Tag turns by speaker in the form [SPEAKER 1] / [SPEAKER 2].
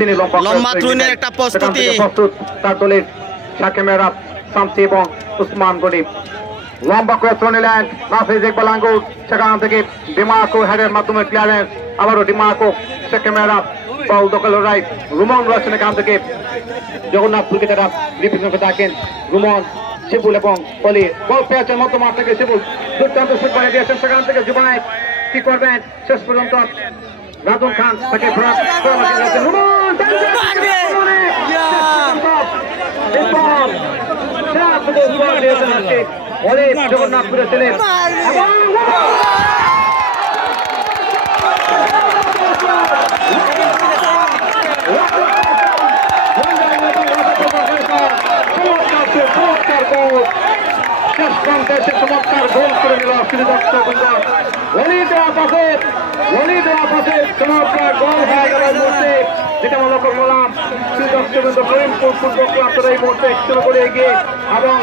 [SPEAKER 1] তিনি লম্বা
[SPEAKER 2] একটা প্রস্তুতি।
[SPEAKER 1] প্রস্তুত তার দলের শামসি এবং উসমান গরিব লম্বা করে নিলেন নাফিজ ইকবাল আঙ্গুর সেখান থেকে ডিমার্কো হেডের মাধ্যমে ক্লিয়ারেন্স আবারও সেকেমেরা বল দখল রাইট রুমন রয়েছেন এখান থেকে। জগন্নাথপুরকে তারা রিপ্রেজেন্ট করে থাকেন। রুমন শিবুল এবং অলি বল পেয়েছেন মধ্য মাঠ থেকে শিবুল। দুর্দান্ত শুট করে দিয়েছেন সেখান থেকে যুবনায়ক কি করবেন? শেষ পর্যন্ত রাজন খান তাকে। রুমন রুমনের শেষ পর্যন্ত ফুটবল স্কোর দিয়েছেন আজকে অলি জগন্নাথপুরের ছেলে শেষ প্রান্তে সে হয়ে যেটা আমরা করলাম গুঞ্জন করিমপুর ফুটবল ক্লাব এই মুহূর্তে একশো করে এগিয়ে এবং